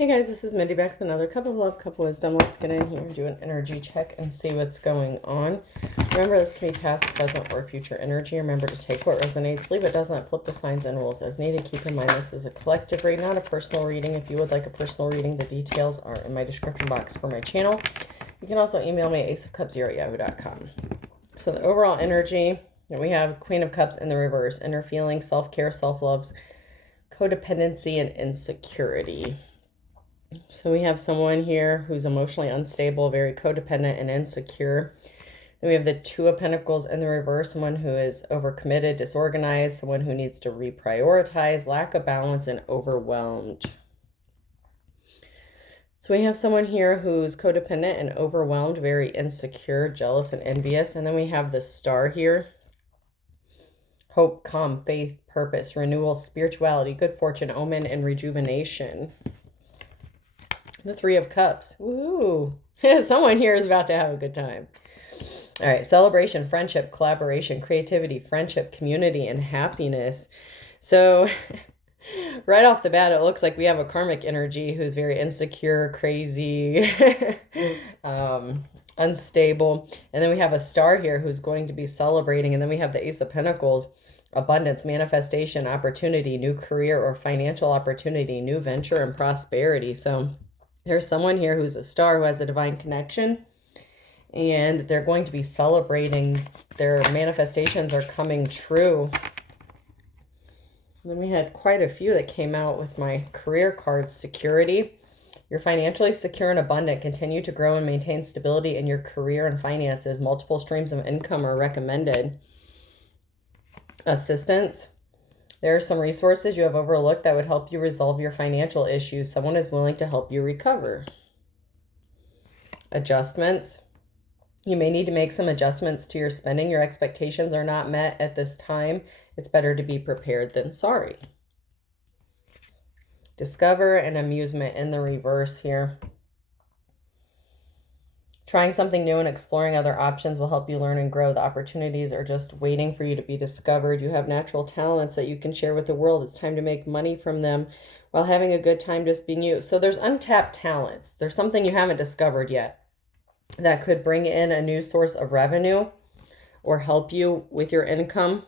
Hey guys, this is Mindy back with another cup of love, cup of wisdom. Let's get in here and do an energy check and see what's going on. Remember, this can be past, present, or future energy. Remember to take what resonates, leave what doesn't, flip the signs and rules as needed. Keep in mind this is a collective read, not a personal reading. If you would like a personal reading, the details are in my description box for my channel. You can also email me at aceofcups0@yahoo.com. So the overall energy, we have Queen of Cups in the reverse, inner feelings, self-care, self-love, codependency, and insecurity. So we have someone here who's emotionally unstable, very codependent and insecure. Then we have the Two of Pentacles in the reverse, someone who is overcommitted, disorganized, someone who needs to reprioritize, lack of balance, and overwhelmed. So we have someone here who's codependent and overwhelmed, very insecure, jealous, and envious. And then we have the Star here. Hope, calm, faith, purpose, renewal, spirituality, good fortune, omen, and rejuvenation. The Three of Cups. Woo! Someone here is about to have a good time. All right. Celebration, friendship, collaboration, creativity, friendship, community, and happiness. So right off the bat, it looks like we have a karmic energy who's very insecure, crazy, unstable. And then we have a Star here who's going to be celebrating. And then we have the Ace of Pentacles, abundance, manifestation, opportunity, new career or financial opportunity, new venture, and prosperity. So there's someone here who's a Star who has a divine connection, and they're going to be celebrating. Their manifestations are coming true. And then we had quite a few that came out with my career cards. Security. You're financially secure and abundant. Continue to grow and maintain stability in your career and finances. Multiple streams of income are recommended. Assistance. There are some resources you have overlooked that would help you resolve your financial issues. Someone is willing to help you recover. Adjustments. You may need to make some adjustments to your spending. Your expectations are not met at this time. It's better to be prepared than sorry. Discover and amusement in the reverse here. Trying something new and exploring other options will help you learn and grow. The opportunities are just waiting for you to be discovered. You have natural talents that you can share with the world. It's time to make money from them while having a good time just being you. So there's untapped talents. There's something you haven't discovered yet that could bring in a new source of revenue or help you with your income.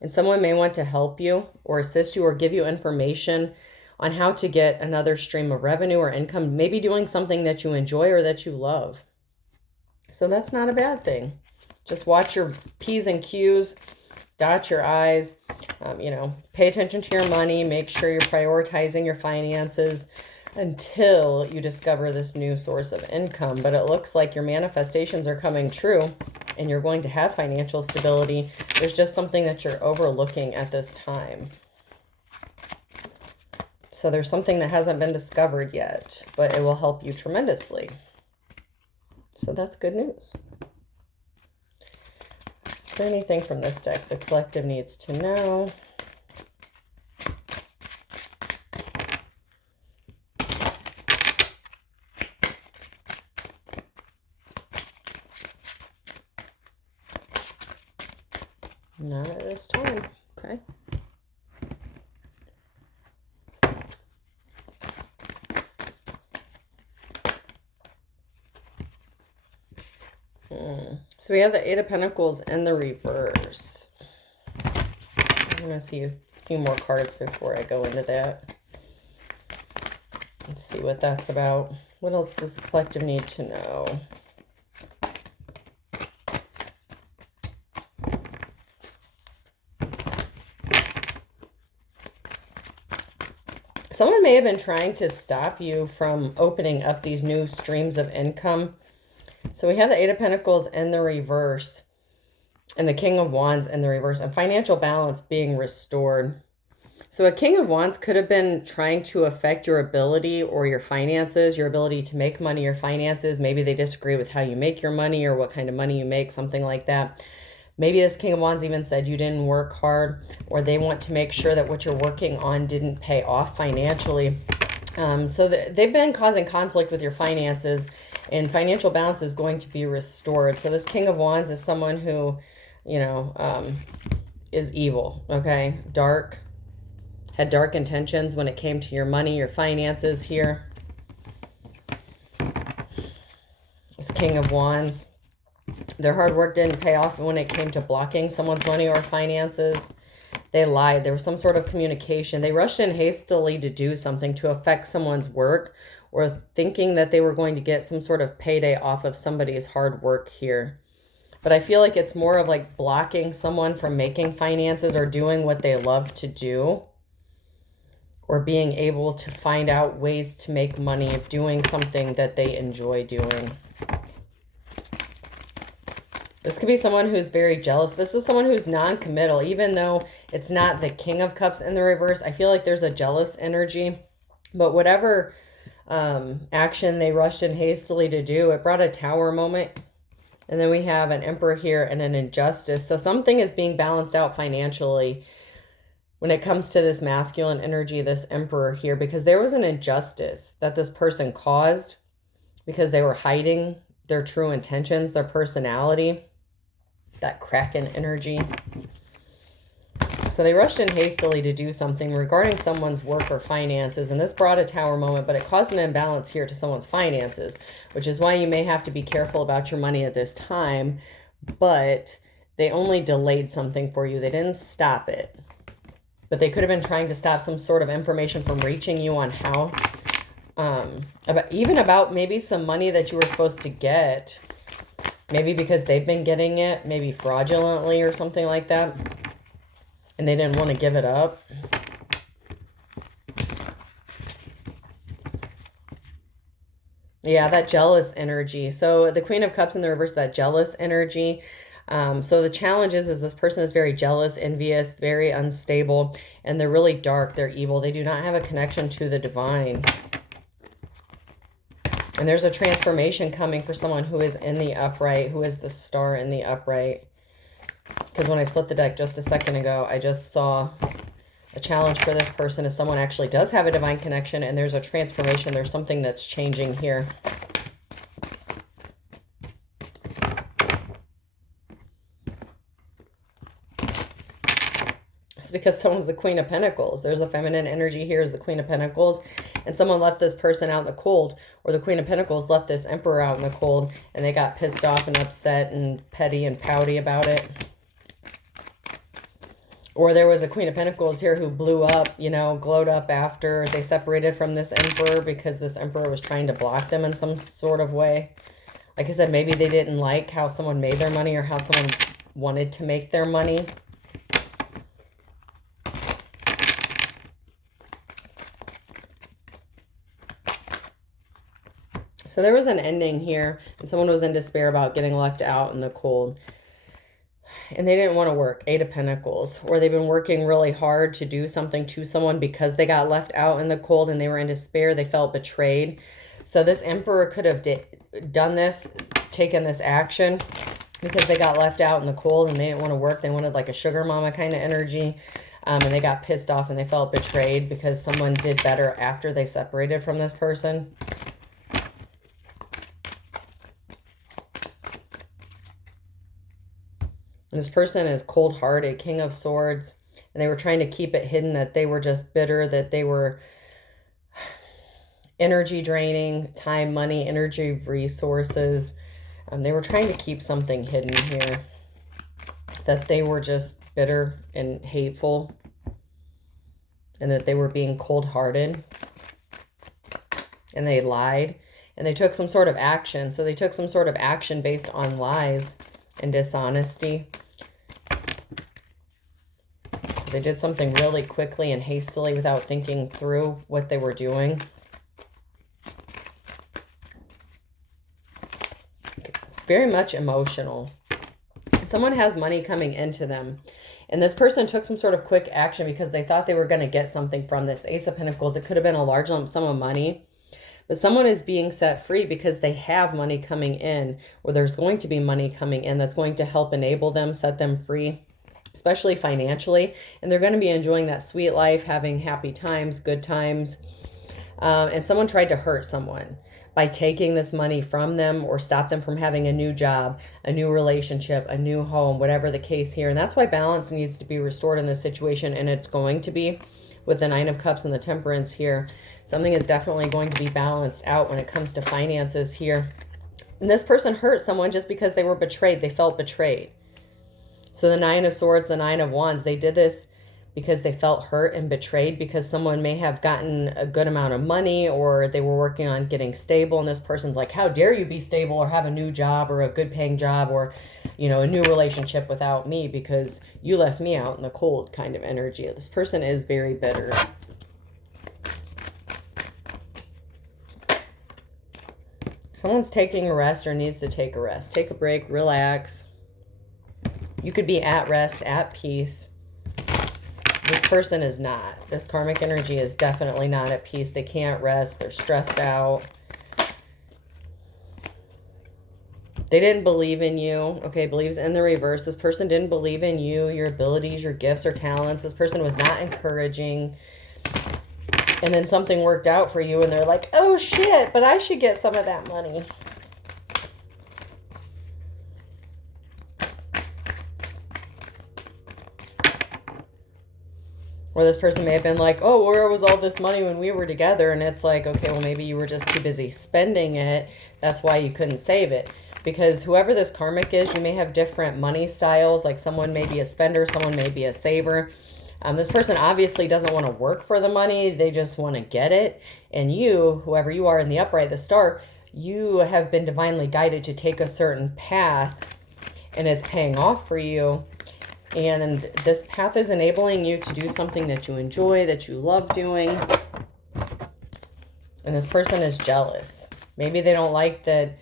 And someone may want to help you or assist you or give you information on how to get another stream of revenue or income, maybe doing something that you enjoy or that you love. So that's not a bad thing. Just watch your P's and Q's, dot your I's, pay attention to your money, make sure you're prioritizing your finances until you discover this new source of income. But it looks like your manifestations are coming true and you're going to have financial stability. There's just something that you're overlooking at this time. So there's something that hasn't been discovered yet, but it will help you tremendously. So that's good news. Is there anything from this deck the collective needs to know? Not at this time. Okay. So we have the Eight of Pentacles in the reverse. I'm going to see a few more cards before I go into that. Let's see what that's about. What else does the collective need to know? Someone may have been trying to stop you from opening up these new streams of income. So we have the Eight of Pentacles in the reverse and the King of Wands in the reverse, and financial balance being restored. So a King of Wands could have been trying to affect your ability or your finances, your ability to make money, your finances. Maybe they disagree with how you make your money or what kind of money you make, something like that. Maybe this King of Wands even said you didn't work hard, or they want to make sure that what you're working on didn't pay off financially. So they've been causing conflict with your finances, and financial balance is going to be restored. So this King of Wands is someone who, is evil, okay? Dark, had dark intentions when it came to your money, your finances here. This King of Wands. Their hard work didn't pay off when it came to blocking someone's money or finances. They lied. There was some sort of communication. They rushed in hastily to do something to affect someone's work, or thinking that they were going to get some sort of payday off of somebody's hard work here. But I feel like it's more of like blocking someone from making finances or doing what they love to do, or being able to find out ways to make money of doing something that they enjoy doing. This could be someone who's very jealous. This is someone who's non-committal. Even though it's not the King of Cups in the reverse, I feel like there's a jealous energy. But whatever action they rushed in hastily to do, it brought a Tower moment. And then we have an Emperor here and an Injustice. So something is being balanced out financially when it comes to this masculine energy, this Emperor here, because there was an injustice that this person caused because they were hiding their true intentions, their personality, that Kraken energy. So they rushed in hastily to do something regarding someone's work or finances, and this brought a Tower moment, but it caused an imbalance here to someone's finances, which is why you may have to be careful about your money at this time. But they only delayed something for you. They didn't stop it, but they could have been trying to stop some sort of information from reaching you on how, about maybe some money that you were supposed to get, maybe because they've been getting it, maybe fraudulently or something like that, and they didn't want to give it up. Yeah, that jealous energy. So the Queen of Cups in the reverse, that jealous energy. So the challenge is this person is very jealous, envious, very unstable, and they're really dark. They're evil. They do not have a connection to the divine. And there's a transformation coming for someone who is in the upright, who is the star in the upright. Because when I split the deck just a second ago, I just saw a challenge for this person is someone actually does have a divine connection, and there's a transformation. There's something that's changing here. Because someone's the Queen of Pentacles. There's a feminine energy here as the Queen of Pentacles, and someone left this person out in the cold, or the Queen of Pentacles left this Emperor out in the cold, and they got pissed off and upset and petty and pouty about it. Or there was a Queen of Pentacles here who blew up, you know, glowed up after they separated from this Emperor because this Emperor was trying to block them in some sort of way. Like I said, maybe they didn't like how someone made their money or how someone wanted to make their money. So there was an ending here, and someone was in despair about getting left out in the cold. And they didn't want to work. 8 of Pentacles. Or they've been working really hard to do something to someone because they got left out in the cold and they were in despair. They felt betrayed. So this Emperor could have done this, taken this action, because they got left out in the cold and they didn't want to work. They wanted like a sugar mama kind of energy. And they got pissed off and they felt betrayed because someone did better after they separated from this person. And this person is cold-hearted, King of Swords, and they were trying to keep it hidden that they were just bitter, that they were energy draining, time, money, energy, resources. They were trying to keep something hidden here, that they were just bitter and hateful, and that they were being cold-hearted, and they lied, and they took some sort of action. So they took some sort of action based on lies and dishonesty. So they did something really quickly and hastily without thinking through what they were doing. Very much emotional. Someone has money coming into them, and this person took some sort of quick action because they thought they were going to get something from this. The Ace of Pentacles, it could have been a large lump sum of money. But someone is being set free because they have money coming in, or there's going to be money coming in that's going to help enable them, set them free, especially financially. And they're going to be enjoying that sweet life, having happy times, good times. And someone tried to hurt someone by taking this money from them or stop them from having a new job, a new relationship, a new home, whatever the case here. And that's why balance needs to be restored in this situation, and it's going to be. with the Nine of Cups and the Temperance here. Something is definitely going to be balanced out when it comes to finances here. And this person hurt someone just because they were betrayed. They felt betrayed. So the Nine of Swords, the Nine of Wands, they did this because they felt hurt and betrayed, because someone may have gotten a good amount of money, or they were working on getting stable, and this person's like, how dare you be stable or have a new job or a good paying job, or, you know, a new relationship without me because you left me out in the cold kind of energy. This person is very bitter. Someone's taking a rest or needs to take a rest. Take a break, relax. You could be at rest, at peace. This person is not. This karmic energy is definitely not at peace. They can't rest. They're stressed out. They didn't believe in you. Okay, believes in the reverse. This person didn't believe in you, your abilities, your gifts or talents. This person was not encouraging. And then something worked out for you and they're like, oh shit, but I should get some of that money. Or this person may have been like, oh, where was all this money when we were together? And it's like, okay, well, maybe you were just too busy spending it. That's why you couldn't save it. Because whoever this karmic is, you may have different money styles. Like someone may be a spender, someone may be a saver. This person obviously doesn't want to work for the money. They just want to get it. And you, whoever you are in the upright, the star, you have been divinely guided to take a certain path, and it's paying off for you. And this path is enabling you to do something that you enjoy, that you love doing. And this person is jealous. Maybe they don't like that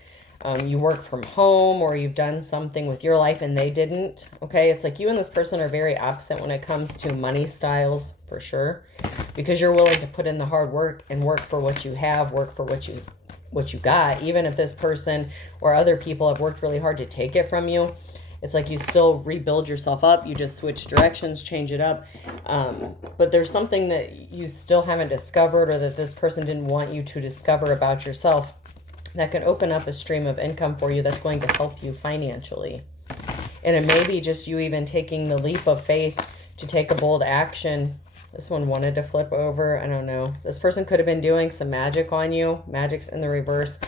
you work from home, or you've done something with your life and they didn't. Okay, it's like you and this person are very opposite when it comes to money styles, for sure. Because you're willing to put in the hard work and work for what you have, work for what you got. Even if this person or other people have worked really hard to take it from you, it's like you still rebuild yourself up. You just switch directions, change it up. But there's something that you still haven't discovered, or that this person didn't want you to discover about yourself, that can open up a stream of income for you that's going to help you financially. And it may be just you even taking the leap of faith to take a bold action. This one wanted to flip over. I don't know. This person could have been doing some magic on you. Magic's in the reverse.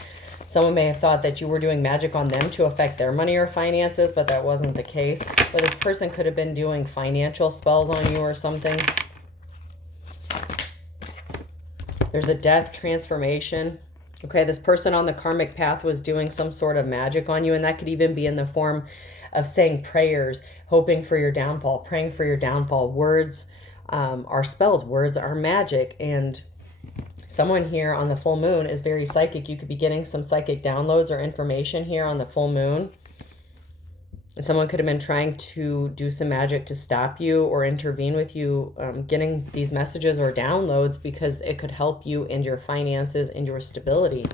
Someone may have thought that you were doing magic on them to affect their money or finances, but that wasn't the case. But this person could have been doing financial spells on you or something. There's a death transformation. Okay, this person on the karmic path was doing some sort of magic on you, and that could even be in the form of saying prayers, hoping for your downfall, praying for your downfall. Words are spells. Words are magic. And someone here on the full moon is very psychic. You could be getting some psychic downloads or information here on the full moon. And someone could have been trying to do some magic to stop you or intervene with you getting these messages or downloads, because it could help you in your finances and your stability.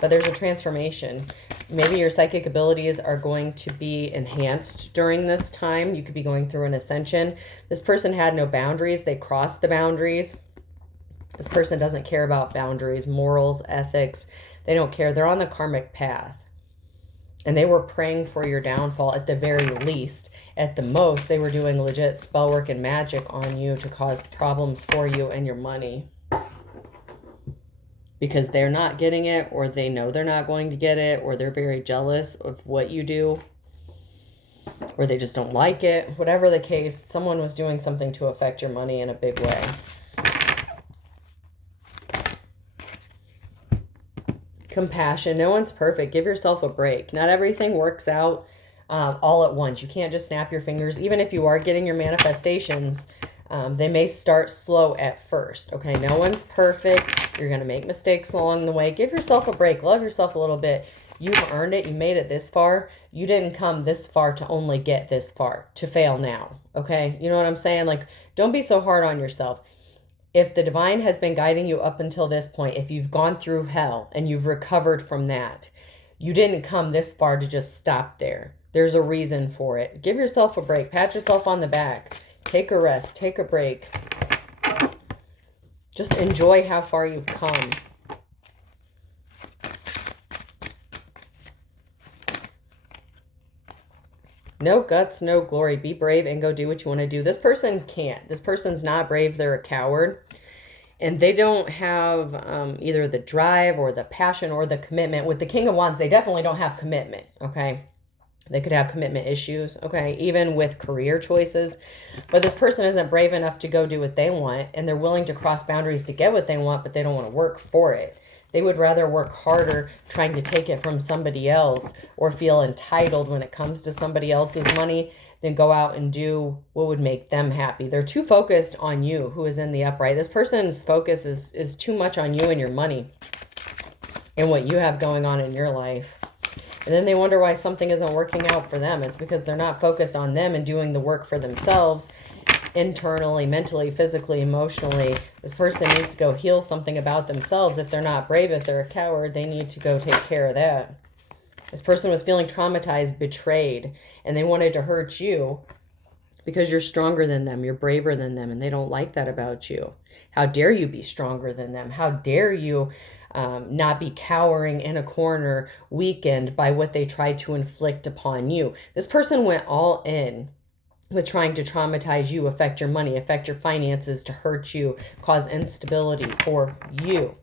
But there's a transformation. Maybe your psychic abilities are going to be enhanced during this time. You could be going through an ascension. This person had no boundaries. They crossed the boundaries. This person doesn't care about boundaries, morals, ethics. They don't care. They're on the karmic path. And they were praying for your downfall at the very least. At the most, they were doing legit spell work and magic on you to cause problems for you and your money. Because they're not getting it, or they know they're not going to get it, or they're very jealous of what you do, or they just don't like it. Whatever the case, someone was doing something to affect your money in a big way. Compassion. No one's perfect. Give yourself a break. Not everything works out all at once. You can't just snap your fingers. Even if you are getting your manifestations, they may start slow at first. Okay, no one's perfect. You're going to make mistakes along the way. Give yourself a break. Love yourself a little bit. You've earned it. You made it this far. You didn't come this far to only get this far, to fail now. Okay, you know what I'm saying? Like, don't be so hard on yourself. If the divine has been guiding you up until this point, if you've gone through hell and you've recovered from that, you didn't come this far to just stop there. There's a reason for it. Give yourself a break. Pat yourself on the back. Take a rest. Take a break. Just enjoy how far you've come. No guts, no glory. Be brave and go do what you want to do. This person can't. This person's not brave. They're a coward. And they don't have either the drive or the passion or the commitment. With the King of Wands, they definitely don't have commitment, okay? They could have commitment issues, okay, even with career choices. But this person isn't brave enough to go do what they want, and they're willing to cross boundaries to get what they want, but they don't want to work for it. They would rather work harder trying to take it from somebody else or feel entitled when it comes to somebody else's money than go out and do what would make them happy. They're too focused on you, who is in the upright. This person's focus is too much on you and your money and what you have going on in your life. And then they wonder why something isn't working out for them. It's because they're not focused on them and doing the work for themselves internally, mentally, physically, emotionally. This person needs to go heal something about themselves. If they're not brave, if they're a coward, they need to go take care of that. This person was feeling traumatized, betrayed, and they wanted to hurt you because you're stronger than them, you're braver than them, and they don't like that about you. How dare you be stronger than them? How dare you not be cowering in a corner, weakened by what they tried to inflict upon you? This person went all in with trying to traumatize you, affect your money, affect your finances, to hurt you, cause instability for you.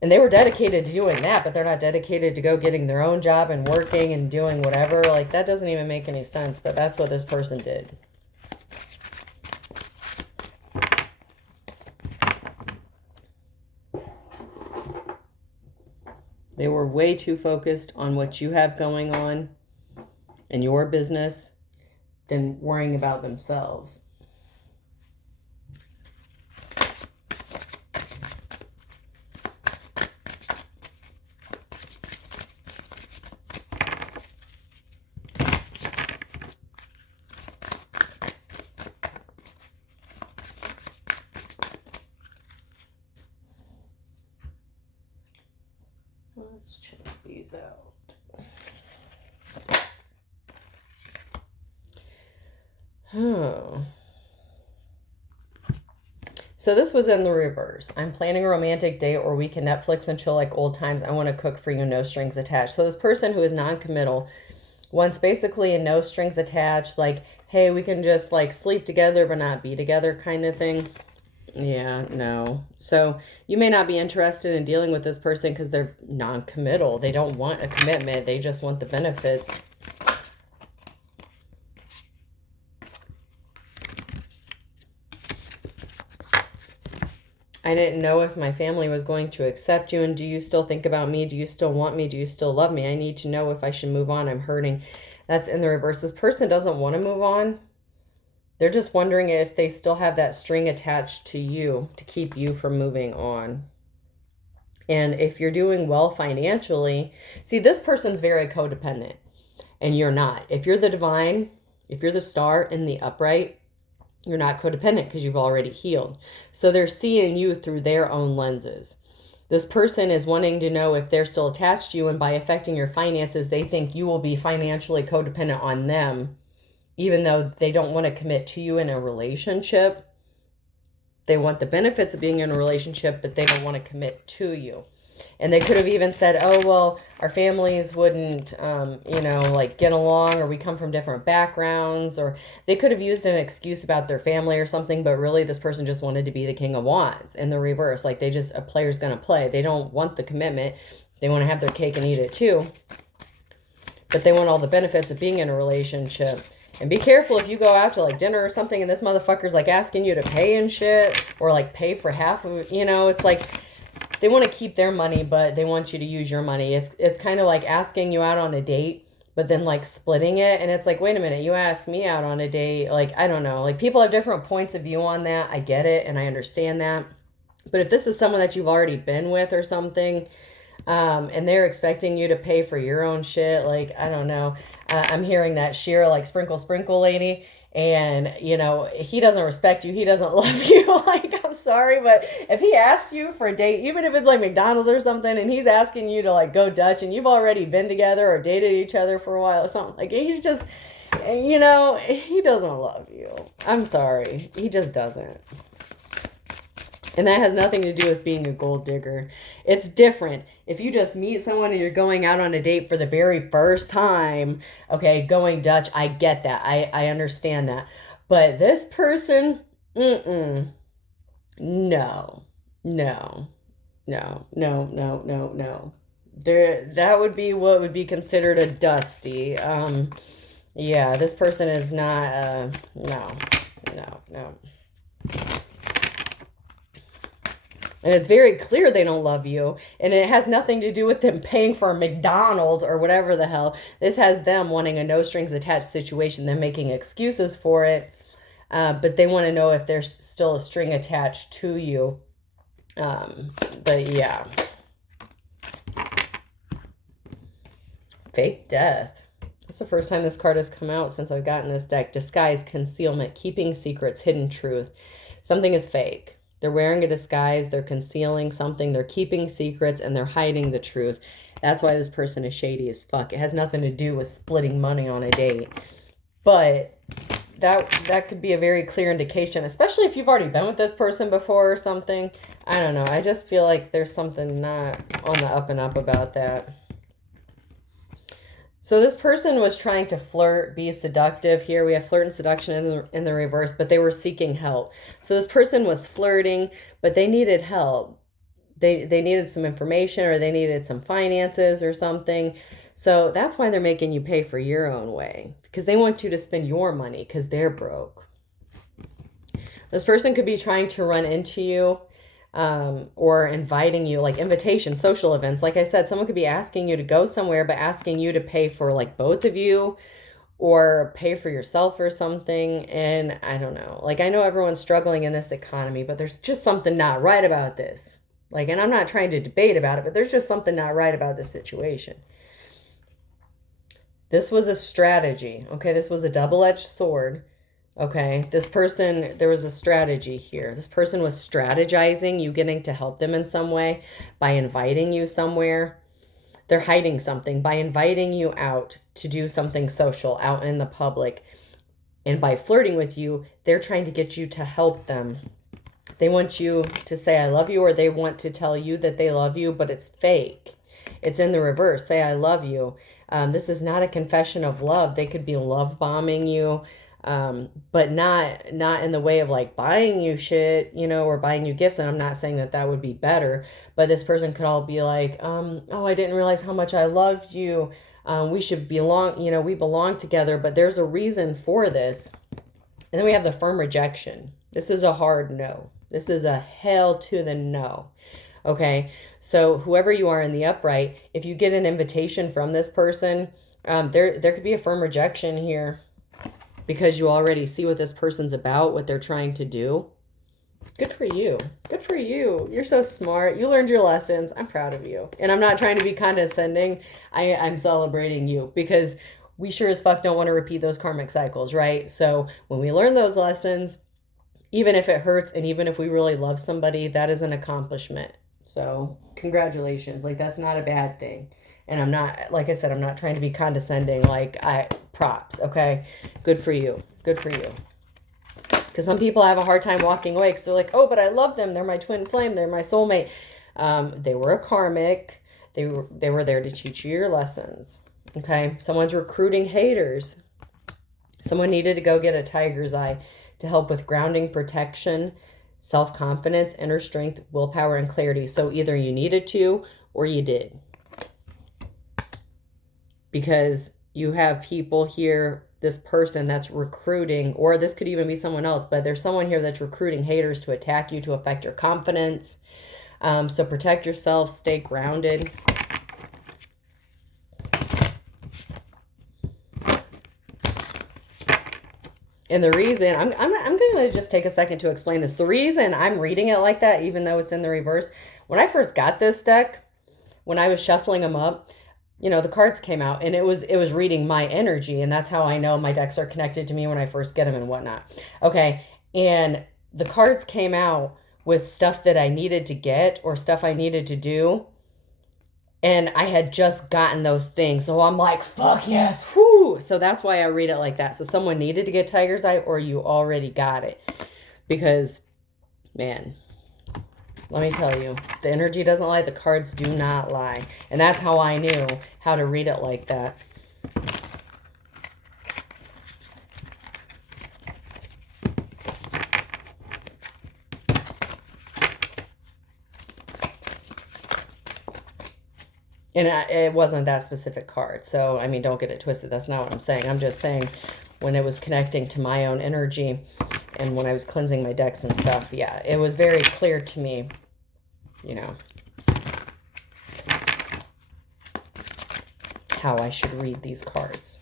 And they were dedicated to doing that, but they're not dedicated to go getting their own job and working and doing whatever. Like, that doesn't even make any sense, but that's what this person did. They were way too focused on what you have going on in your business than worrying about themselves. Let's check these out. Oh. So this was in the reverse. I'm planning a romantic date, or we can Netflix and chill like old times. I want to cook for you, no strings attached. So this person who is non-committal wants basically a no strings attached, like, hey, we can just like sleep together but not be together kind of thing. Yeah, no. So you may not be interested in dealing with this person because they're non-committal. They don't want a commitment. They just want the benefits. I didn't know if my family was going to accept you, and do you still think about me? Do you still want me? Do you still love me? I need to know if I should move on. I'm hurting. That's in the reverse. This person doesn't want to move on. They're just wondering if they still have that string attached to you to keep you from moving on. And if you're doing well financially, see, this person's very codependent and you're not. If you're the divine, if you're the star in the upright, you're not codependent because you've already healed. So they're seeing you through their own lenses. This person is wanting to know if they're still attached to you, and by affecting your finances, they think you will be financially codependent on them, even though they don't want to commit to you in a relationship. They want the benefits of being in a relationship, but they don't want to commit to you. And they could have even said, oh, well, our families wouldn't, like get along, or we come from different backgrounds, or they could have used an excuse about their family or something, but really this person just wanted to be the King of Wands in the reverse. Like, a player's going to play. They don't want the commitment. They want to have their cake and eat it too. But they want all the benefits of being in a relationship. And be careful if you go out to like dinner or something and this motherfucker's like asking you to pay and shit, or like pay for half of it. It's like they want to keep their money, but they want you to use your money. It's kind of like asking you out on a date, but then like splitting it. And it's like, wait a minute, you asked me out on a date. Like, I don't know. Like, people have different points of view on that. I get it and I understand that. But if this is someone that you've already been with or something, and they're expecting you to pay for your own shit, like, I don't know. I'm hearing that Shira, like, sprinkle lady, and, he doesn't respect you. He doesn't love you. Like, I'm sorry, but if he asks you for a date, even if it's like McDonald's or something, and he's asking you to like go Dutch and you've already been together or dated each other for a while or something, like, he's just, he doesn't love you. I'm sorry. He just doesn't. And that has nothing to do with being a gold digger. It's different. If you just meet someone and you're going out on a date for the very first time, okay, going Dutch, I get that. I understand that. But this person, no, no, no, no, no, no, no. That would be what would be considered a dusty. Yeah, this person is not, no, no, no. And it's very clear they don't love you. And it has nothing to do with them paying for a McDonald's or whatever the hell. This has them wanting a no strings attached situation, them making excuses for it. But they want to know if there's still a string attached to you. But yeah. Fake death. It's the first time this card has come out since I've gotten this deck. Disguise, concealment, keeping secrets, hidden truth. Something is fake. They're wearing a disguise, they're concealing something, they're keeping secrets, and they're hiding the truth. That's why this person is shady as fuck. It has nothing to do with splitting money on a date. But that could be a very clear indication, especially if you've already been with this person before or something. I don't know. I just feel like there's something not on the up and up about that. So this person was trying to flirt, be seductive. Here we have flirt and seduction in the reverse, but they were seeking help. So this person was flirting, but they needed help. They needed some information, or they needed some finances or something. So that's why they're making you pay for your own way, because they want you to spend your money because they're broke. This person could be trying to run into you. Or inviting you, like invitation, social events. Like I said, someone could be asking you to go somewhere, but asking you to pay for like both of you, or pay for yourself or something. And I don't know, like I know everyone's struggling in this economy, but there's just something not right about this. Like, and I'm not trying to debate about it, but there's just something not right about this situation. This was a strategy. Okay, this was a double-edged sword. Okay, this person, there was a strategy here. This person was strategizing, you getting to help them in some way by inviting you somewhere. They're hiding something by inviting you out to do something social out in the public. And by flirting with you, they're trying to get you to help them. They want you to say, I love you, or they want to tell you that they love you, but it's fake. It's in the reverse. Say, I love you. This is not a confession of love. They could be love bombing you. But not in the way of like buying you shit, you know, or buying you gifts. And I'm not saying that would be better, but this person could all be like, oh, I didn't realize how much I loved you. We should belong, you know, we belong together, but there's a reason for this. And then we have the firm rejection. This is a hard no. This is a hell to the no. Okay. So whoever you are in the upright, if you get an invitation from this person, there could be a firm rejection here. Because you already see what this person's about, what they're trying to do. Good for you. Good for you. You're so smart. You learned your lessons. I'm proud of you. And I'm not trying to be condescending. I'm celebrating you, because we sure as fuck don't want to repeat those karmic cycles, right? So when we learn those lessons, even if it hurts and even if we really love somebody, that is an accomplishment. So congratulations. Like, that's not a bad thing. And I'm not, like I said, I'm not trying to be condescending. Like, props, okay? Good for you. Good for you. Because some people have a hard time walking away because they're like, oh, but I love them. They're my twin flame. They're my soulmate. They were a karmic. They were there to teach you your lessons, okay? Someone's recruiting haters. Someone needed to go get a tiger's eye to help with grounding, protection, self-confidence, inner strength, willpower, and clarity. So either you needed to or you did. Because you have people here, this person that's recruiting, or this could even be someone else, but there's someone here that's recruiting haters to attack you, to affect your confidence. So protect yourself, stay grounded. And the reason, I'm going to just take a second to explain this. The reason I'm reading it like that, even though it's in the reverse, when I first got this deck, when I was shuffling them up, you know, the cards came out and it was reading my energy. And that's how I know my decks are connected to me when I first get them and whatnot. Okay. And the cards came out with stuff that I needed to get or stuff I needed to do. And I had just gotten those things. So I'm like, fuck yes. Whoo. So that's why I read it like that. So someone needed to get tiger's eye or you already got it. Because, man, Let me tell you, the energy doesn't lie. The cards do not lie. And that's how I knew how to read it like that. And it wasn't that specific card. So, I mean, don't get it twisted. That's not what I'm saying. I'm just saying when it was connecting to my own energy and when I was cleansing my decks and stuff, yeah, it was very clear to me, you know, how I should read these cards.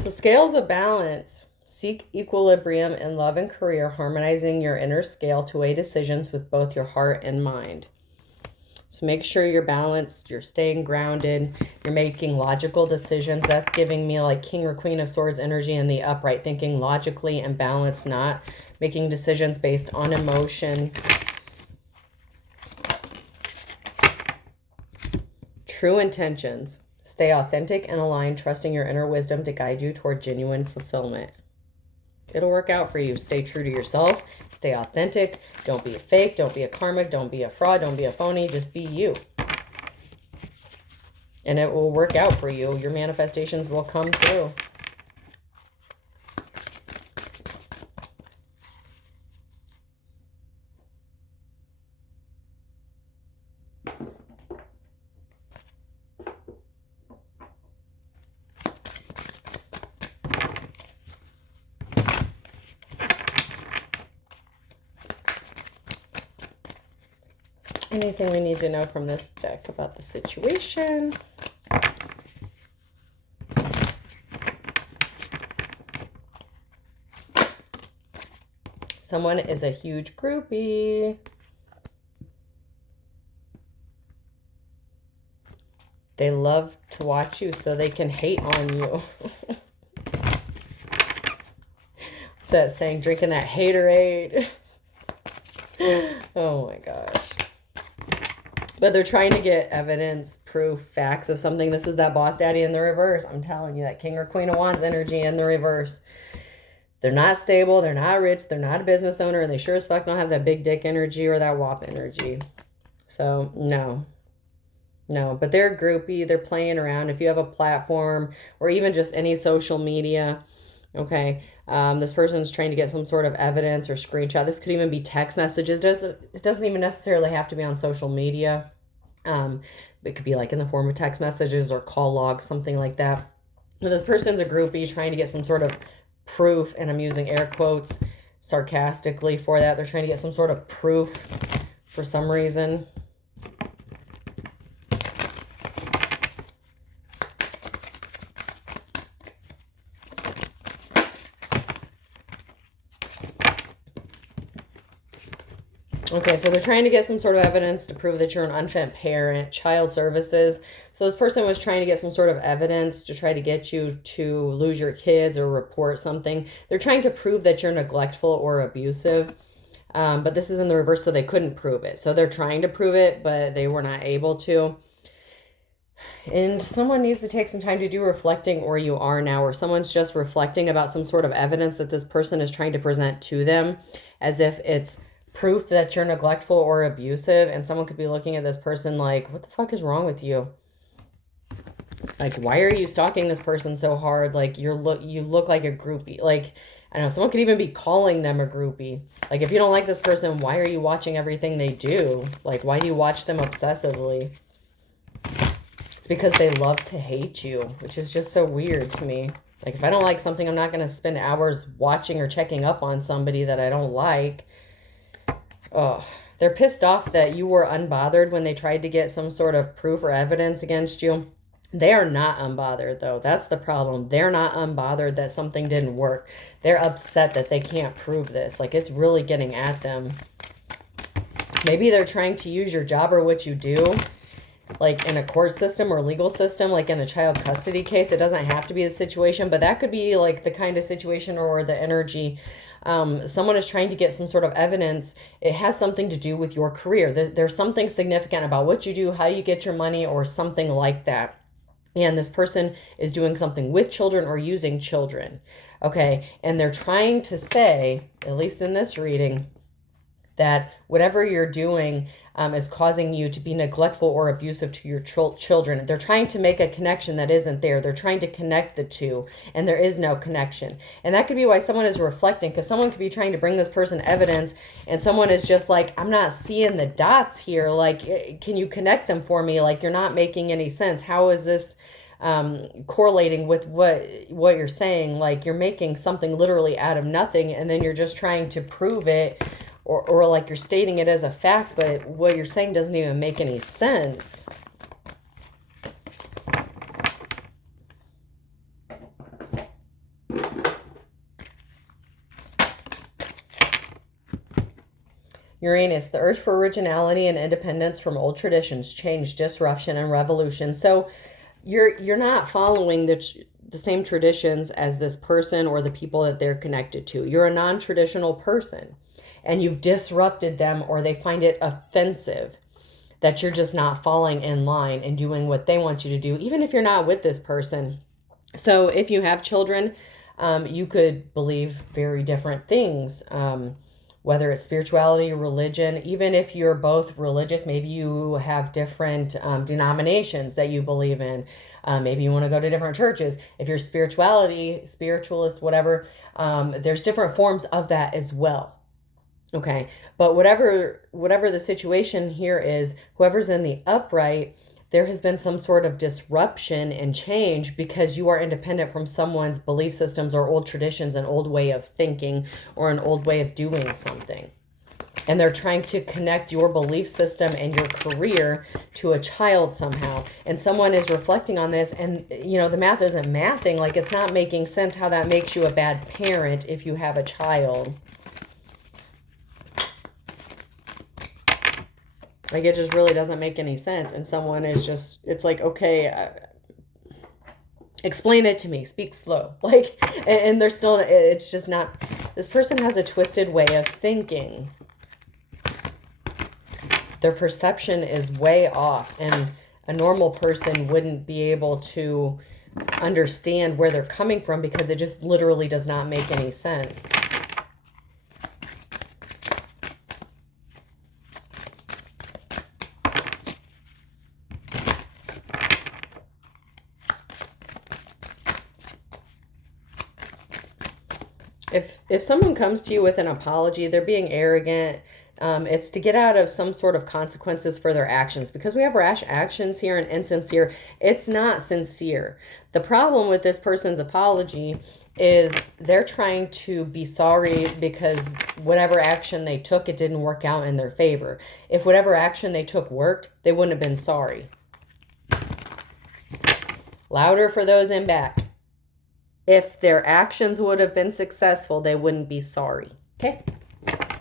So scales of balance. Seek equilibrium in love and career, harmonizing your inner scale to weigh decisions with both your heart and mind. So make sure you're balanced, you're staying grounded, you're making logical decisions. That's giving me like King or Queen of Swords energy in the upright, thinking logically and balanced, not making decisions based on emotion. True intentions. Stay authentic and aligned, trusting your inner wisdom to guide you toward genuine fulfillment. It'll work out for you. Stay true to yourself. Stay authentic. Don't be a fake. Don't be a karmic. Don't be a fraud. Don't be a phony. Just be you. And it will work out for you. Your manifestations will come through. Anything we need to know from this deck about the situation? Someone is a huge groupie. They love to watch you so they can hate on you. What's that saying? Drinking that haterade. Oh my gosh. But they're trying to get evidence, proof, facts of something. This is that boss daddy in the reverse. I'm telling you, that King or Queen of Wands energy in the reverse. They're not stable. They're not rich. They're not a business owner. And they sure as fuck don't have that big dick energy or that WAP energy. So, no. No, but they're a groupie. They're playing around. If you have a platform or even just any social media, okay, this person's trying to get some sort of evidence or screenshot. This could even be text messages. It doesn't even necessarily have to be on social media. It could be like in the form of text messages or call logs, something like that. But this person's a groupie trying to get some sort of proof, and I'm using air quotes sarcastically for that. They're trying to get some sort of proof for some reason. Okay, so they're trying to get some sort of evidence to prove that you're an unfit parent, child services. So this person was trying to get some sort of evidence to try to get you to lose your kids or report something. They're trying to prove that you're neglectful or abusive. But this is in the reverse, so they couldn't prove it. So they're trying to prove it, but they were not able to. And someone needs to take some time to do reflecting, or you are now, or someone's just reflecting about some sort of evidence that this person is trying to present to them as if it's proof that you're neglectful or abusive. And someone could be looking at this person like, what the fuck is wrong with you? Like, why are you stalking this person so hard? Like, you look like a groupie. Like, I don't know, someone could even be calling them a groupie. Like, if you don't like this person, why are you watching everything they do? Like, why do you watch them obsessively? It's because they love to hate you, which is just so weird to me. Like, if I don't like something, I'm not going to spend hours watching or checking up on somebody that I don't like. Oh, they're pissed off that you were unbothered when they tried to get some sort of proof or evidence against you. They are not unbothered, though. That's the problem. They're not unbothered that something didn't work. They're upset that they can't prove this. Like, it's really getting at them. Maybe they're trying to use your job or what you do like in a court system or legal system, like in a child custody case. It doesn't have to be the situation, but that could be like the kind of situation or the energy. Someone is trying to get some sort of evidence. It has something to do with your career. There's something significant about what you do, how you get your money, or something like that. And this person is doing something with children or using children. Okay. And they're trying to say, at least in this reading, that whatever you're doing is causing you to be neglectful or abusive to your children. They're trying to make a connection that isn't there. They're trying to connect the two, and there is no connection. And that could be why someone is reflecting, because someone could be trying to bring this person evidence, and someone is just like, I'm not seeing the dots here. Like, can you connect them for me? Like, you're not making any sense. How is this correlating with what you're saying? Like, you're making something literally out of nothing, and then you're just trying to prove it, or like you're stating it as a fact, but what you're saying doesn't even make any sense. Uranus, the urge for originality and independence from old traditions, change, disruption, and revolution. So you're not following the same traditions as this person or the people that they're connected to. You're a non-traditional person, and you've disrupted them, or they find it offensive that you're just not falling in line and doing what they want you to do, even if you're not with this person. So if you have children, you could believe very different things, whether it's spirituality, religion. Even if you're both religious, maybe you have different denominations that you believe in. Maybe you want to go to different churches. If you're spiritualist, whatever, there's different forms of that as well. Okay, but whatever the situation here is, whoever's in the upright, there has been some sort of disruption and change because you are independent from someone's belief systems or old traditions, an old way of thinking, or an old way of doing something. And they're trying to connect your belief system and your career to a child somehow. And someone is reflecting on this, and the math isn't mathing. Like, it's not making sense how that makes you a bad parent if you have a child. Like, it just really doesn't make any sense. And someone is just, it's like, okay, explain it to me. Speak slow. Like, and they're still, it's just not, this person has a twisted way of thinking. Their perception is way off. And a normal person wouldn't be able to understand where they're coming from, because it just literally does not make any sense. If someone comes to you with an apology, they're being arrogant. It's to get out of some sort of consequences for their actions. Because we have rash actions here and insincere, it's not sincere. The problem with this person's apology is they're trying to be sorry because whatever action they took, it didn't work out in their favor. If whatever action they took worked, they wouldn't have been sorry. Louder for those in back. If their actions would have been successful, they wouldn't be sorry. Okay?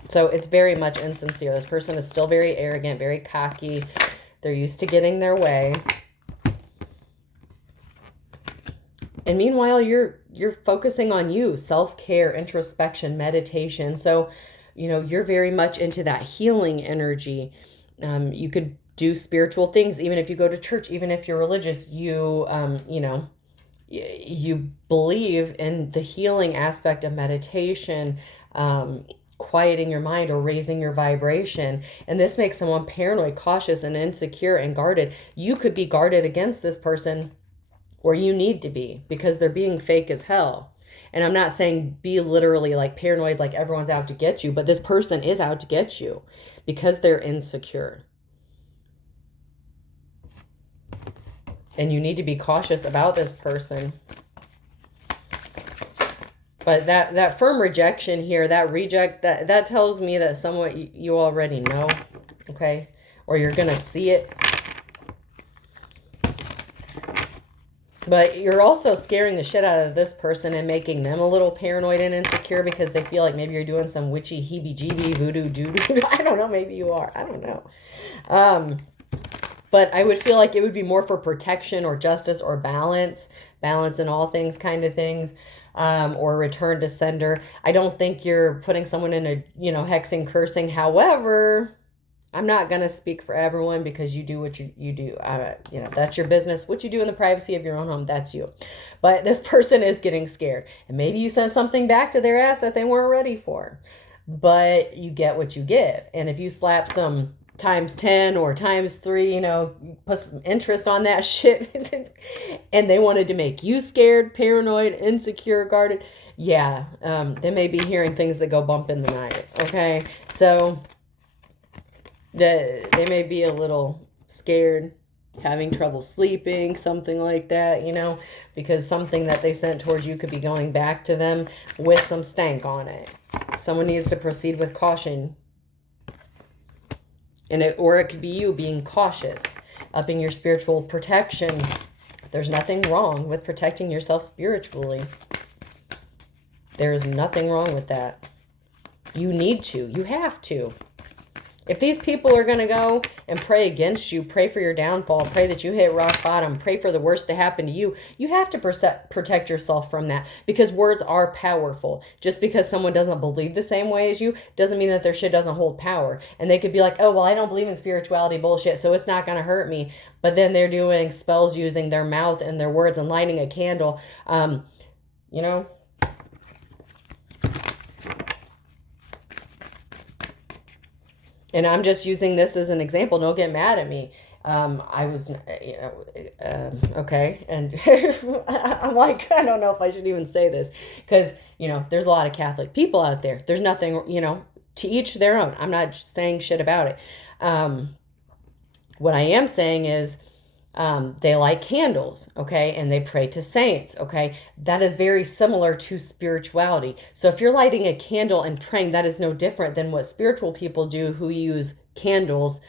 So it's very much insincere. This person is still very arrogant, very cocky. They're used to getting their way. And meanwhile, you're focusing on you, self-care, introspection, meditation. So, you're very much into that healing energy. You could do spiritual things, even if you go to church, even if you're religious, you believe in the healing aspect of meditation, quieting your mind or raising your vibration. And this makes someone paranoid, cautious, and insecure and guarded. You could be guarded against this person, or you need to be, because they're being fake as hell. And I'm not saying be literally like paranoid, like everyone's out to get you, but this person is out to get you because they're insecure. And you need to be cautious about this person. But that firm rejection here, that tells me that somewhat you already know, okay? Or you're going to see it. But you're also scaring the shit out of this person and making them a little paranoid and insecure because they feel like maybe you're doing some witchy heebie-jeebie voodoo doo-doo. I don't know, maybe you are. I don't know. But I would feel like it would be more for protection or justice or balance in all things kind of things, or return to sender. I don't think you're putting someone in a, hexing, cursing. However, I'm not going to speak for everyone because you do what you do. That's your business. What you do in the privacy of your own home, that's you. But this person is getting scared. And maybe you sent something back to their ass that they weren't ready for. But you get what you give. And if you slap some times 10 or times 3, put some interest on that shit, and they wanted to make you scared, paranoid, insecure, guarded, yeah, they may be hearing things that go bump in the night, okay? So they may be a little scared, having trouble sleeping, something like that, because something that they sent towards you could be going back to them with some stank on it. Someone needs to proceed with caution. Or it could be you being cautious, upping your spiritual protection. There's nothing wrong with protecting yourself spiritually. There is nothing wrong with that. You need to. You have to. If these people are going to go and pray against you, pray for your downfall, pray that you hit rock bottom, pray for the worst to happen to you, you have to protect yourself from that, because words are powerful. Just because someone doesn't believe the same way as you doesn't mean that their shit doesn't hold power. And they could be like, oh, well, I don't believe in spirituality bullshit, so it's not going to hurt me. But then they're doing spells using their mouth and their words and lighting a candle. And I'm just using this as an example. Don't get mad at me. I was, okay. And I'm like, I don't know if I should even say this, because, there's a lot of Catholic people out there. There's nothing, to each their own. I'm not saying shit about it. What I am saying is, they light candles, okay, and they pray to saints, okay. That is very similar to spirituality. So if you're lighting a candle and praying, that is no different than what spiritual people do who use candles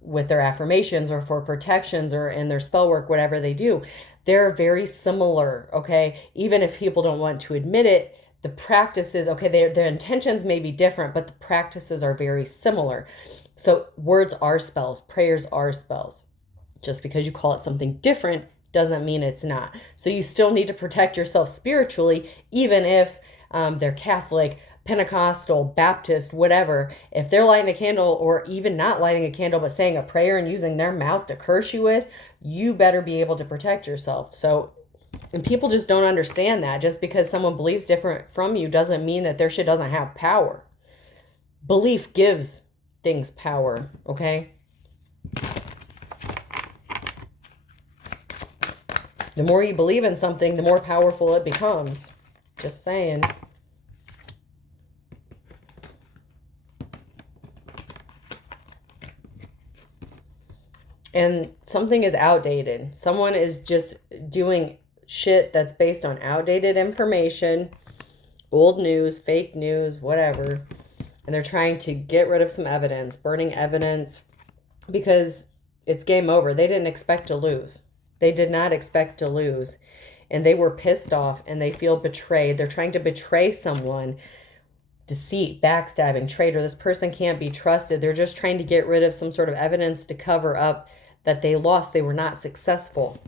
with their affirmations or for protections or in their spell work, whatever they do. They're very similar, okay. Even if people don't want to admit it, the practices, okay, their intentions may be different, but the practices are very similar. So words are spells, prayers are spells. Just because you call it something different doesn't mean it's not. So you still need to protect yourself spiritually, even if they're Catholic, Pentecostal, Baptist, whatever. If they're lighting a candle, or even not lighting a candle, but saying a prayer and using their mouth to curse you with, you better be able to protect yourself. So, and people just don't understand that. Just because someone believes different from you doesn't mean that their shit doesn't have power. Belief gives things power, okay? The more you believe in something, the more powerful it becomes. Just saying. And something is outdated. Someone is just doing shit that's based on outdated information, old news, fake news, whatever. And they're trying to get rid of some evidence, burning evidence, because it's game over. They didn't expect to lose. They did not expect to lose, and they were pissed off, and they feel betrayed. They're trying to betray someone. Deceit, backstabbing, traitor. This person can't be trusted. They're just trying to get rid of some sort of evidence to cover up that they lost. They were not successful.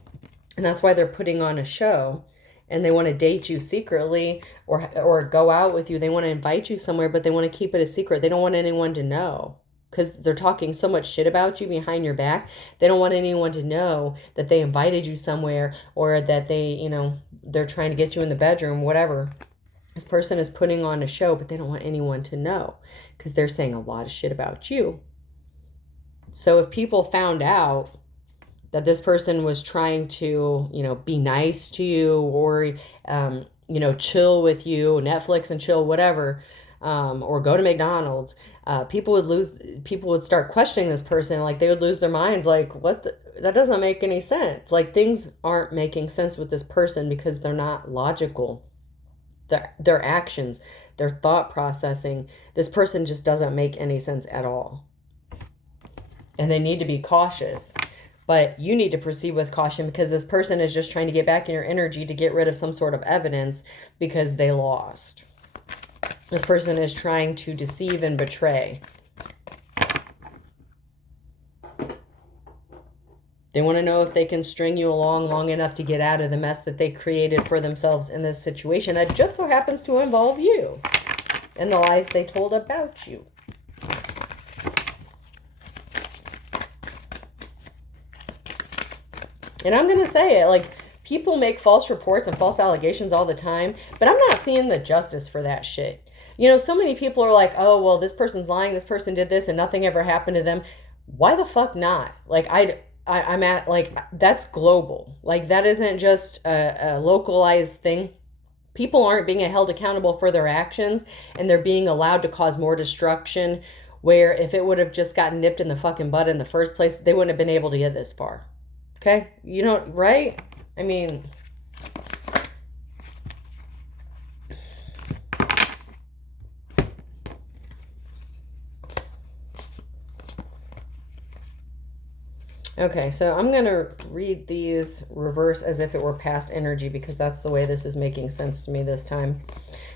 And that's why they're putting on a show, and they want to date you secretly or go out with you. They want to invite you somewhere, but they want to keep it a secret. They don't want anyone to know. Because they're talking so much shit about you behind your back. They don't want anyone to know that they invited you somewhere, or that they, they're trying to get you in the bedroom, whatever. This person is putting on a show, but they don't want anyone to know, because they're saying a lot of shit about you. So if people found out that this person was trying to, be nice to you, or, chill with you, Netflix and chill, whatever, or go to McDonald's, people would start questioning this person. Like, they would lose their minds. Like, that doesn't make any sense. Like, things aren't making sense with this person because they're not logical. Their actions, their thought processing, this person just doesn't make any sense at all. And they need to be cautious. But you need to proceed with caution, because this person is just trying to get back in your energy to get rid of some sort of evidence because they lost. This person is trying to deceive and betray. They want to know if they can string you along long enough to get out of the mess that they created for themselves in this situation that just so happens to involve you and the lies they told about you. And I'm going to say it, like, people make false reports and false allegations all the time, but I'm not seeing the justice for that shit. You know, so many people are like, oh, well, this person's lying, this person did this, and nothing ever happened to them. Why the fuck not? Like, I'm at, like, that's global. Like, that isn't just a localized thing. People aren't being held accountable for their actions, and they're being allowed to cause more destruction, where if it would have just gotten nipped in the fucking bud in the first place, they wouldn't have been able to get this far. Okay? You know, right? I mean, okay, so I'm going to read these reverse as if it were past energy because that's the way this is making sense to me this time.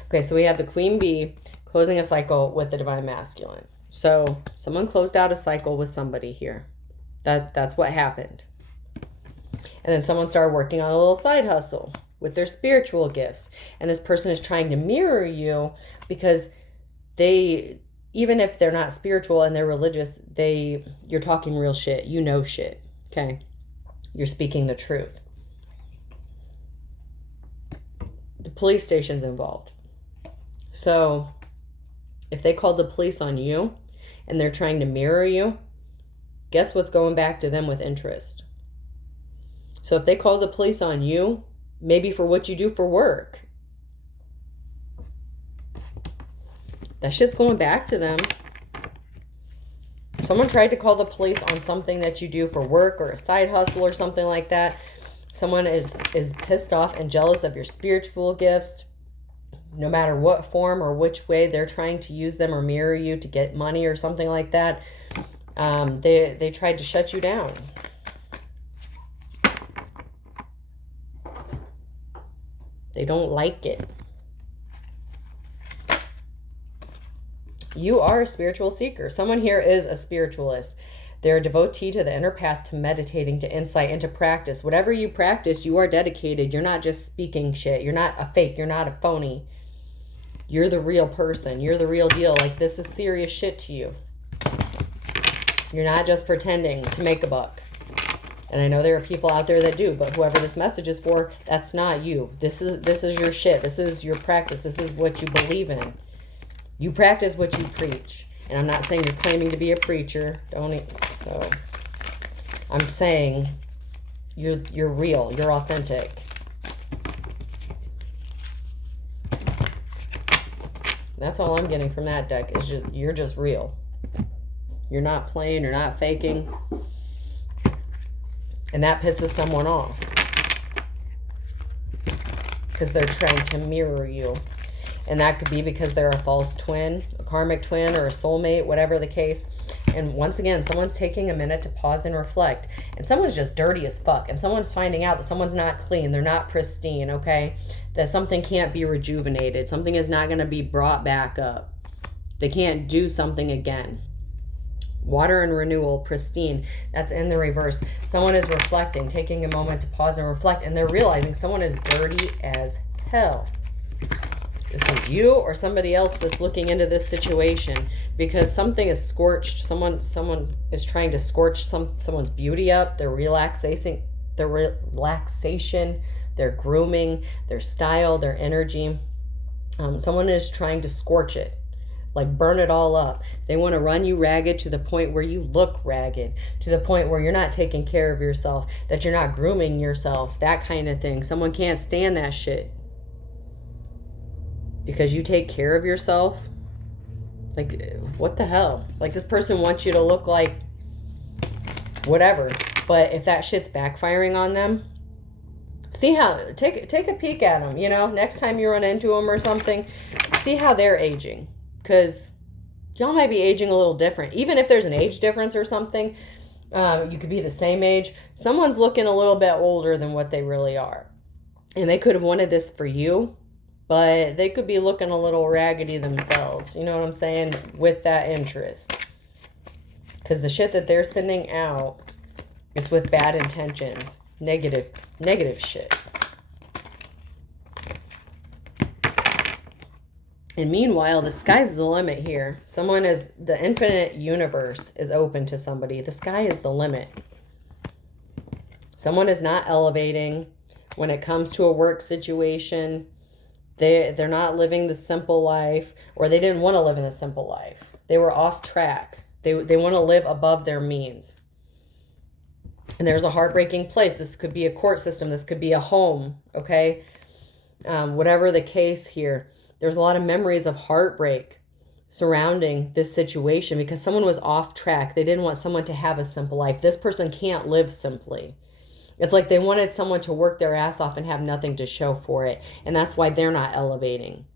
Okay, so we have the Queen Bee closing a cycle with the Divine Masculine. So someone closed out a cycle with somebody here. That's what happened. And then someone started working on a little side hustle with their spiritual gifts. And this person is trying to mirror you because they, even if they're not spiritual and they're religious, you're talking real shit. You know shit. Okay? You're speaking the truth. The police station's involved. So if they called the police on you and they're trying to mirror you, guess what's going back to them with interest? So if they call the police on you, maybe for what you do for work, that shit's going back to them. Someone tried to call the police on something that you do for work or a side hustle or something like that. Someone is pissed off and jealous of your spiritual gifts, no matter what form or which way they're trying to use them or mirror you to get money or something like that. They tried to shut you down. They don't like it. You are a spiritual seeker. Someone here is a spiritualist. They're a devotee to the inner path, to meditating, to insight, and to practice. Whatever you practice, you are dedicated. You're not just speaking shit. You're not a fake. You're not a phony. You're the real person. You're the real deal. Like, this is serious shit to you. You're not just pretending to make a buck. And I know there are people out there that do, but whoever this message is for, that's not you. This is your shit. This is your practice. This is what you believe in. You practice what you preach. And I'm not saying you're claiming to be a preacher. So I'm saying you're real. You're authentic. That's all I'm getting from that deck is you're just real. You're not playing. You're not faking. And that pisses someone off because they're trying to mirror you. And that could be because they're a false twin, a karmic twin, or a soulmate, whatever the case. And once again, someone's taking a minute to pause and reflect. And someone's just dirty as fuck. And someone's finding out that someone's not clean. They're not pristine, okay? That something can't be rejuvenated. Something is not going to be brought back up. They can't do something again. Water and renewal, pristine. That's in the reverse. Someone is reflecting, taking a moment to pause and reflect, and they're realizing someone is dirty as hell. This is you or somebody else that's looking into this situation because something is scorched. Someone is trying to scorch someone's beauty up, their relaxation, their grooming, their style, their energy. Someone is trying to scorch it. Like burn it all up. They want to run you ragged to the point where you look ragged, to the point where you're not taking care of yourself, that you're not grooming yourself, that kind of thing. Someone can't stand that shit. Because you take care of yourself. Like, what the hell? Like, this person wants you to look like whatever. But if that shit's backfiring on them, see how, take a peek at them, you know, next time you run into them or something, see how they're aging. Because y'all might be aging a little different. Even if there's an age difference or something, you could be the same age. Someone's looking a little bit older than what they really are. And they could have wanted this for you, but they could be looking a little raggedy themselves. You know what I'm saying? With that interest. Because the shit that they're sending out It's with bad intentions. Negative shit. And meanwhile, the sky's the limit here. The infinite universe is open to somebody. The sky is the limit. Someone is not elevating when it comes to a work situation. They're not living the simple life, or they didn't want to live in the simple life. They were off track. They want to live above their means. And there's a heartbreaking place. This could be a court system. This could be a home, okay? Whatever the case here. There's a lot of memories of heartbreak surrounding this situation because someone was off track. They didn't want someone to have a simple life. This person can't live simply. It's like they wanted someone to work their ass off and have nothing to show for it. And that's why they're not elevating.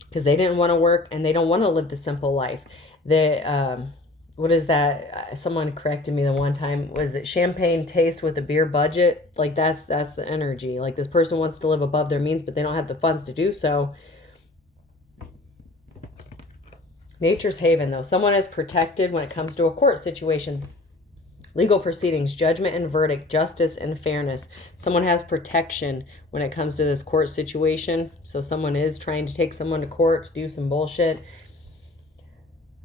Because they didn't want to work and they don't want to live the simple life. What is that? Someone corrected me the one time. Was it champagne taste with a beer budget? Like that's the energy. Like this person wants to live above their means, but they don't have the funds to do so. Nature's haven, though. Someone is protected when it comes to a court situation. Legal proceedings, judgment and verdict, justice and fairness. Someone has protection when it comes to this court situation. So someone is trying to take someone to court to do some bullshit.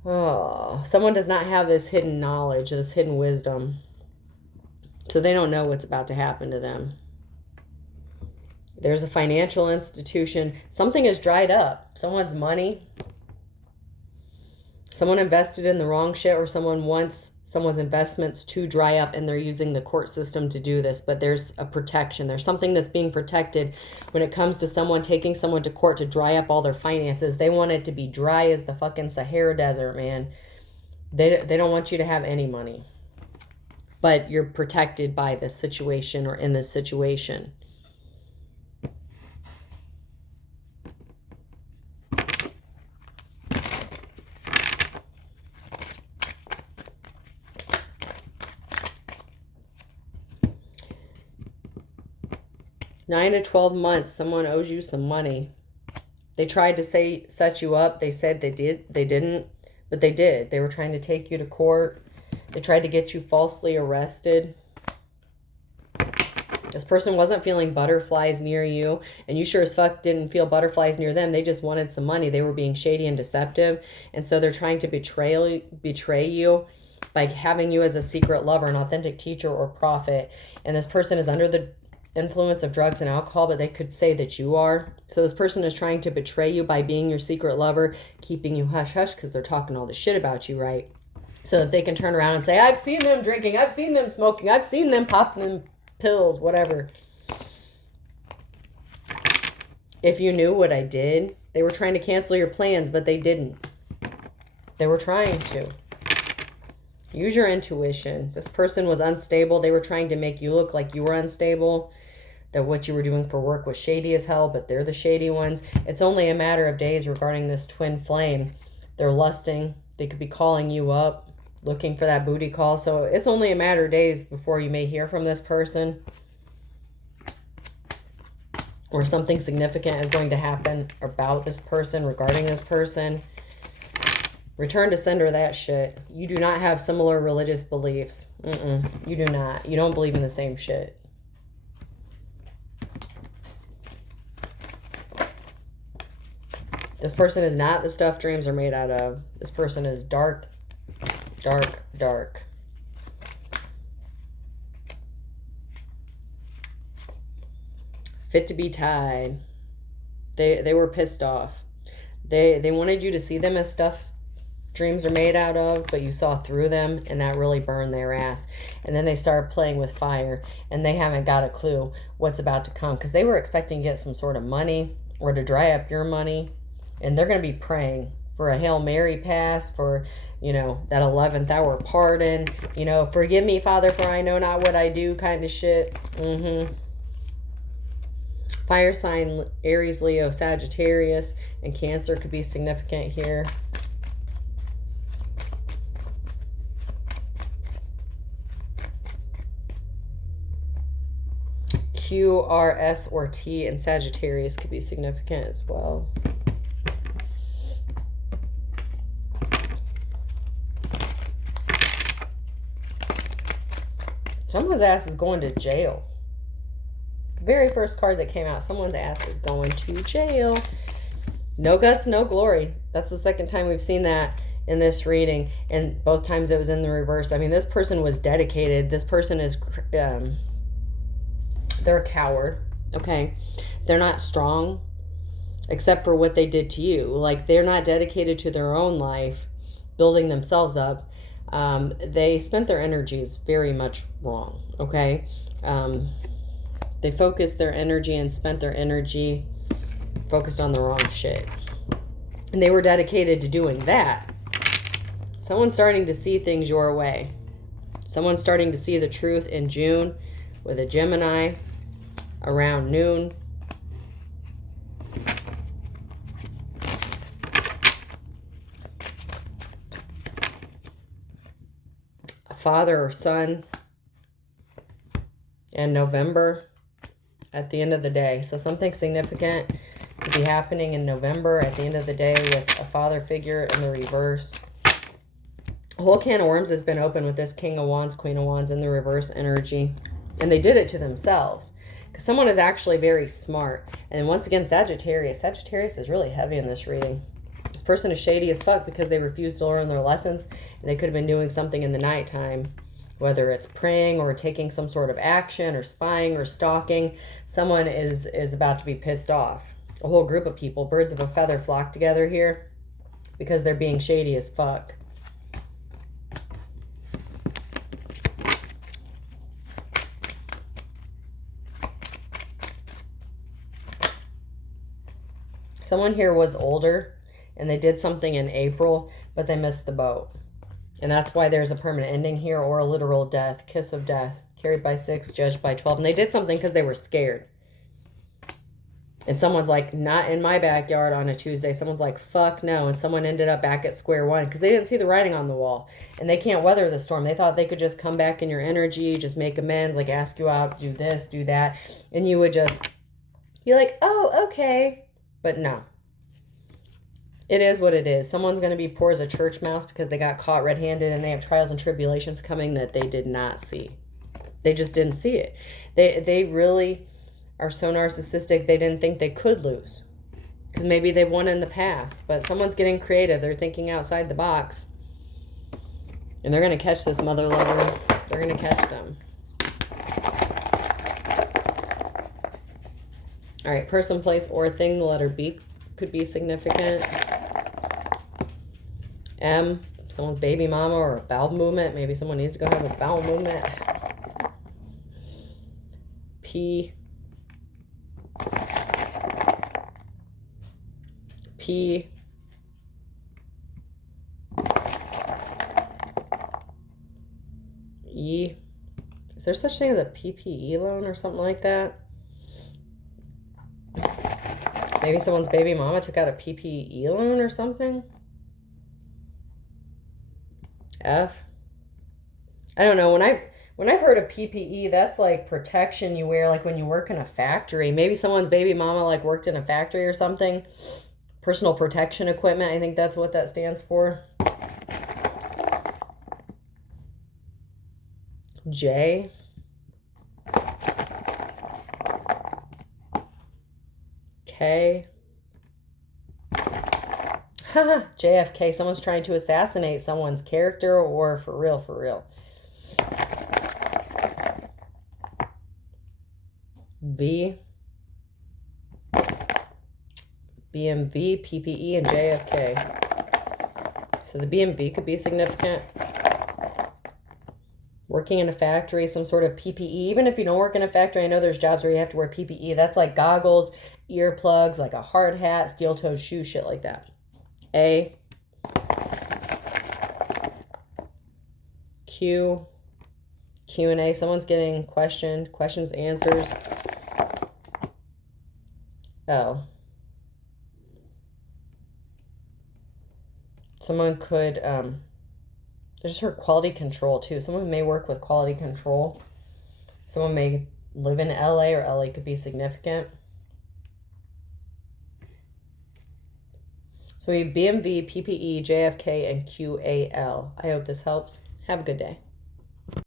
Oh, someone does not have this hidden knowledge, this hidden wisdom. So they don't know what's about to happen to them. There's a financial institution. Something is dried up. Someone's money. Someone invested in the wrong shit, or someone wants someone's investments to dry up and they're using the court system to do this. But there's a protection. There's something that's being protected when it comes to someone taking someone to court to dry up all their finances. They want it to be dry as the fucking Sahara Desert, man. They don't want you to have any money. But you're protected by this situation or in this situation. Nine to 12 months, someone owes you some money. They tried to set you up. They said they didn't, but they did. They were trying to take you to court. They tried to get you falsely arrested. This person wasn't feeling butterflies near you, and you sure as fuck didn't feel butterflies near them. They just wanted some money. They were being shady and deceptive, and so they're trying to betray you by having you as a secret lover, an authentic teacher or prophet. And this person is under the influence of drugs and alcohol, but they could say that you are. So this person is trying to betray you by being your secret lover, keeping you hush hush because they're talking all this shit about you, right? So that they can turn around and say, I've seen them drinking, I've seen them smoking, I've seen them popping them pills, whatever. If you knew what I did, they were trying to cancel your plans, but they didn't. They were trying to. Use your intuition. This person was unstable. They were trying to make you look like you were unstable, that what you were doing for work was shady as hell, but they're the shady ones. It's only a matter of days regarding this twin flame. They're lusting. They could be calling you up, looking for that booty call. So it's only a matter of days before you may hear from this person, or something significant is going to happen about this person, regarding this person. Return to sender that shit. You do not have similar religious beliefs. You do not. You don't believe in the same shit. This person is not the stuff dreams are made out of. This person is dark, dark, dark. Fit to be tied. They were pissed off. They wanted you to see them as stuff dreams are made out of, but you saw through them, and that really burned their ass. And then they started playing with fire, and they haven't got a clue what's about to come, because they were expecting to get some sort of money or to dry up your money, and they're going to be praying for a Hail Mary pass, for, you know, that 11th hour pardon, you know, forgive me, Father, for I know not what I do kind of shit. Fire sign, Aries, Leo, Sagittarius, and Cancer could be significant here. Q, R, S, or T, and Sagittarius could be significant as well. Someone's ass is going to jail. Very first card that came out, someone's ass is going to jail. No guts, no glory. That's the second time we've seen that in this reading, and both times it was in the reverse. I mean, this person was dedicated. This person is, they're a coward, okay? They're not strong, except for what they did to you. Like, they're not dedicated to their own life, building themselves up. They spent their energies very much wrong, okay? They focused their energy and spent their energy focused on the wrong shit. And they were dedicated to doing that. Someone's starting to see things your way. Someone's starting to see the truth in June with a Gemini around noon. A father or son in November at the end of the day. So something significant could be happening in November at the end of the day with a father figure in the reverse. A whole can of worms has been opened with this King of Wands, Queen of Wands in the reverse energy. And they did it to themselves. Because someone is actually very smart. And once again, Sagittarius. Sagittarius is really heavy in this reading. This person is shady as fuck because they refused to learn their lessons. And they could have been doing something in the nighttime. Whether it's praying or taking some sort of action or spying or stalking. Someone is about to be pissed off. A whole group of people, birds of a feather, flock together here. Because they're being shady as fuck. Someone here was older and they did something in April, but they missed the boat. And that's why there's a permanent ending here or a literal death, kiss of death, carried by 6, judged by 12. And they did something because they were scared. And someone's like, not in my backyard on a Tuesday. Someone's like, fuck no. And someone ended up back at square one because they didn't see the writing on the wall. And they can't weather the storm. They thought they could just come back in your energy, just make amends, like ask you out, do this, do that. And you would just be like, oh, okay. But no. It is what it is. Someone's going to be poor as a church mouse because they got caught red-handed and they have trials and tribulations coming that they did not see. They just didn't see it. They really are so narcissistic they didn't think they could lose. Because maybe they've won in the past. But someone's getting creative. They're thinking outside the box. And they're going to catch this mother lover. They're going to catch them. All right, person, place, or thing. The letter B could be significant. M, someone's baby mama or a bowel movement. Maybe someone needs to go have a bowel movement. P. E. Is there such thing as a PPE loan or something like that? Maybe someone's baby mama took out a PPE loan or something? F. I don't know. When I've heard of PPE, that's like protection you wear like when you work in a factory. Maybe someone's baby mama like worked in a factory or something. Personal protection equipment. I think that's what that stands for. J. K. JFK. Someone's trying to assassinate someone's character or for real, for real. V. BMV, PPE, and JFK. So the BMV could be significant. Working in a factory, some sort of PPE. Even if you don't work in a factory, I know there's jobs where you have to wear PPE. That's like goggles, earplugs, like a hard hat, steel-toed shoes, shit like that. A. Q. Q&A. Someone's getting questioned. Questions, answers. O. Someone could, I just heard quality control too. Someone may work with quality control. Someone may live in LA or LA could be significant. So we have BMV, PPE, JFK, and QAL. I hope this helps. Have a good day.